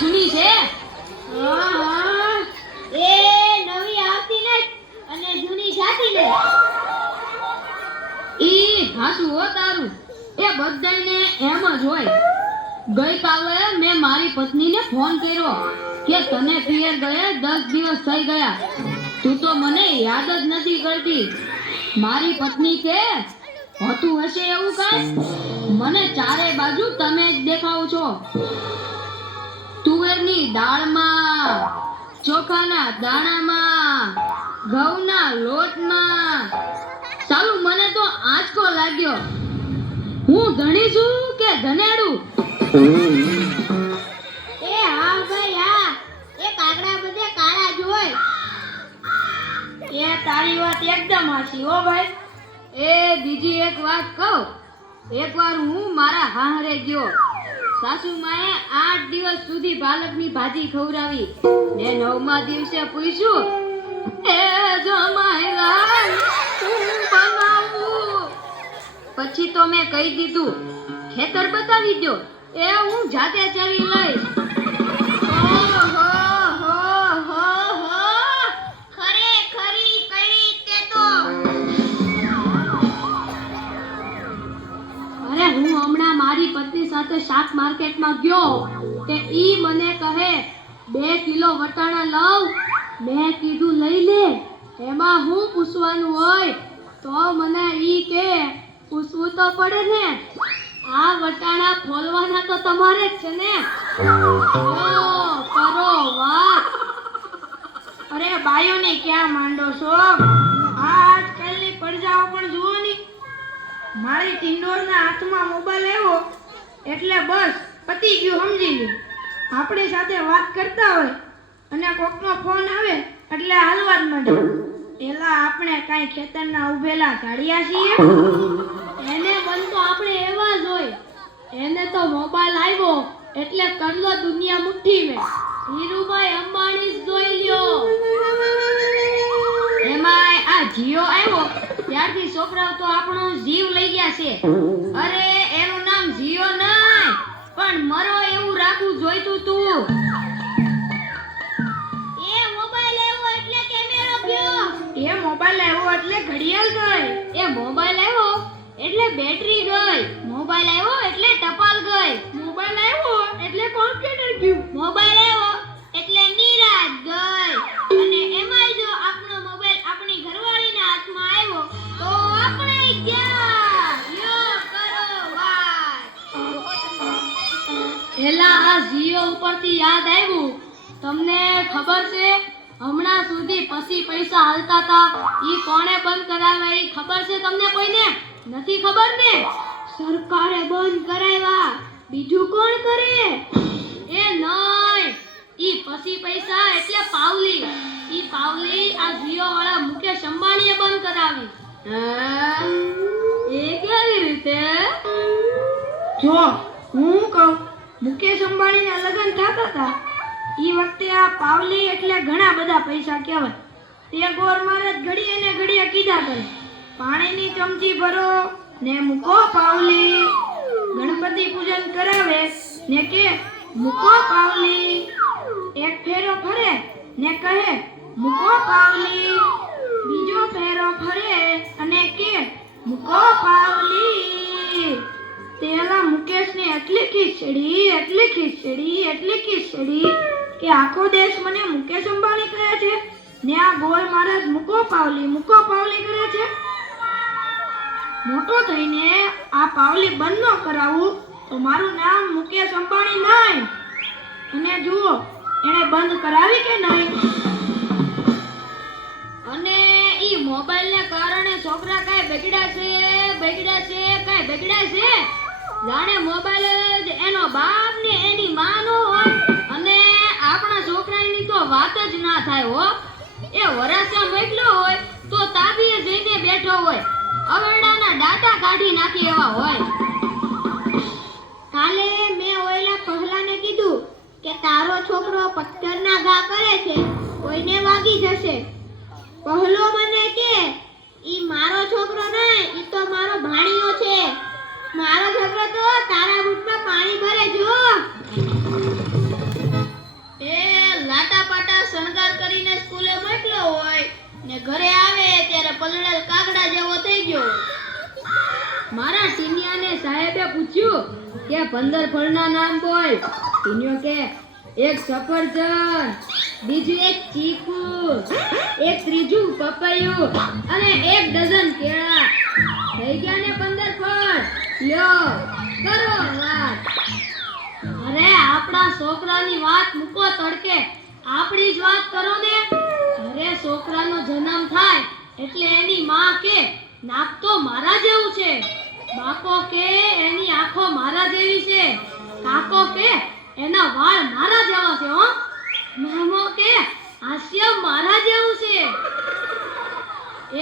જૂની છે. હા હા એ નવી આવતી ને અને જૂની જાતી ને ઈ હાસું હો તારું. એ બધાયને એમ જ હોય. ગઈકાલે મેં મારી પત્નીને ફોન કર્યો કે તને પિયર ગયા 10 દિવસ થઈ ગયા, તું તો મને યાદ જ નથી કરતી. મારી પત્ની કે હોતું હશે એવું કાંઈ? મને ચારે બાજુ તમે જ દેખાવ છો. તુવેરની દાળમાં, ચોખાના દાણામાં, ઘઉંના લોટમાં. સાલું મને તો આંચકો લાગ્યો. હું ધણી છું કે ધનેડું? એ હા ભાઈ હા, એ કાગડા બધે કાળા જ હોય. એ તારી વાત એકદમ હાચી હો ભાઈ. એ બીજી એક વાત કહું. એકવાર હું મારા હાહરે ગયો. સાસુમાએ 8 દિવસ સુધી પાલકની ભાજી ખવડાવી ને 9મા દિવસે પૂછ્યું, એ જમાઈલા હું બનાવું? પછી તો મેં કહી દીધું, ખેતર બતાવી દો, એ હું જાતે ચાલી લઈશ. ખરેખરી કરી તે તો. અરે હું હમણાં મારી પત્ની સાથે શાક માર્કેટમાં ગયો તે ઈ મને કહે 2 કિલો વટાણા લાવ. મેં કીધું લઈ લે, એમાં હું પૂછવાનું હોય? તો મને ઈ કે પૂછવું તો પડે ને, આ વટાણા ફોલવાના તો તમારે જ છે ને. કરો વાત. અરે બાયોને ક્યાં માંડો છો? આજકાલની પડજાઓ પણ જુઓ ની. મારી ટિંડોરના હાથમાં મોબાઈલ આવ્યો એટલે બસ પતી ગયું, સમજી લ્યો. આપણી સાથે વાત કરતા હોય અને કોકનો ફોન આવે એટલે હાલવા જ માંડે. એલા આપણે કાંઈ ખેતરના ઉભેલા ઝાડિયા છીએ? એને મન તો આપણે એવા જ હોય. એને તો મોબાઈલ આવ્યો એટલે કરલો દુનિયા મુઠ્ઠી મેં. ધીરુભાઈ અંબાણી જ જોઈ લ્યો. એમાંય આ જીઓ આવ્યો ત્યારથી છોકરાઓ તો આપણો જીવ લઈ ગયા છે. અરે એનું નામ જીઓ નહીં પણ મરો એવું રાખવું જોઈતું તું. એ મોબાઈલ આવ્યો એટલે કેમેરો ગયો. એ મોબાઈલ આવ્યો એટલે ઘડિયાળ ગઈ. એ મોબાઈલ આવ્યો એટલે બેટરી ગઈ. મોબાઈલ આવ્યો એટલે ટપાલ ગઈ. મોબાઈલ આવ્યો એટલે કોમ્પ્યુટર ગયું. મોબાઈલ આવ્યો એટલે નિરાત ગઈ. અને એમાંય જો આપણો મોબાઈલ આપણી ઘરવાળીના હાથમાં આવ્યો તો આપણે ગયા. યો કરો વાત. એલા આ જીઓ ઉપરથી યાદ આવ્યું. તમને ખબર છે હમણાં સુધી પછી પૈસા હાલતા હતા ઈ કોણે બંધ કરાવ્યા? ઈ ખબર છે તમને કોઈને? નથી ખબર ને? સરકારે બંધ કરાવ્યા. બીજું કોણ કરે? એ નહીં, ઈ પછી પૈસા એટલે પાવલી. ઈ પાવલી આ જીઓ વાળા મુકેશ અંબાણીએ બંધ કરાવી. એ કેવી રીતે? જો હું કહું, મુકેશ અંબાણીના લગ્ન થતા હતા ઈ વખતે આ પાવલી એટલે ઘણા બધા પૈસા કહેવાય. તે ગોર મહારાજ ઘડીએ ને ઘડીએ કીધા કરે, પાણીની ચમચી ભરો ને મૂકો પાવલી. ગણપતિ પૂજન કરાવે ને કે મૂકો પાવલી. એક ફેરો ફરે ને કહે મૂકો પાવલી. બીજો ફેરો ફરે અને કે મૂકો પાવલી. તેલા મુકેશને એટલી ખીચડી કે આખો દેશ મને મુકેશ અંબાણી કહે છે ને આ ગોળ મહારાજ મૂકો પાવલી કરે છે. મોટો થઈને આ પાવલી બંધ ન કરાવું તો મારું નામ મુકેશ અંબાણી નહીં. અને જુઓ એને બંધ કરાવી કે નહીં. અને ઈ મોબાઈલને કારણે છોકરા કાંઈ બગડ્યા છે. જાણે મોબાઈલ જ એનો બાપ ને એની માં નો હોય. અને આપણા છોકરાની તો વાત જ ના થાય હો. એ વરાસા મોકલ્યો હોય તો તાબીએ જઈને બેઠો હોય. અવેડાના ડાટા કાઢી નાખી એવા હોય. કાલે મેં ઓયલા પહલાને કીધું કે તારો છોકરો પથ્થરના ઘા કરે છે, કોઈને વાગી જશે. પહલો મને કે ઈ મારો છોકરો નહીં, ઈ તો મારો ભાણિયો છે. મારો છોકરો તો તારા બૂટમાં પાણી ભરે જો. કે 15 ફળના નામ બોલ. ટીન્યો કે એક સફરજન, બીજું એક ચીકુ, એક ત્રીજું પપૈયું અને એક ડઝન કેળા. થઈ ગયા ને 15 ફળ. લ્યો કરો વાત. અરે આપણા છોકરાની વાત મૂકો તડકે, આપણી જ વાત કરો ને. અરે છોકરાનો જન્મ થાય એટલે એની માં કે નાક તો મારા જેવું છે, બાપો કે એની આંખો મારા જેવી છે, કાકો કે એના વાળ મારા જેવા છે હો, મામો કે હાસ્ય મારા જેવું છે.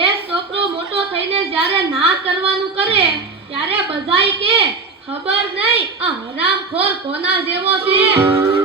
એ છોકરો મોટો થઈને જ્યારે ના કરવાનું કરે ત્યારે બધાય કે ખબર નહીં આ હરામખોર કોના જેવો છે.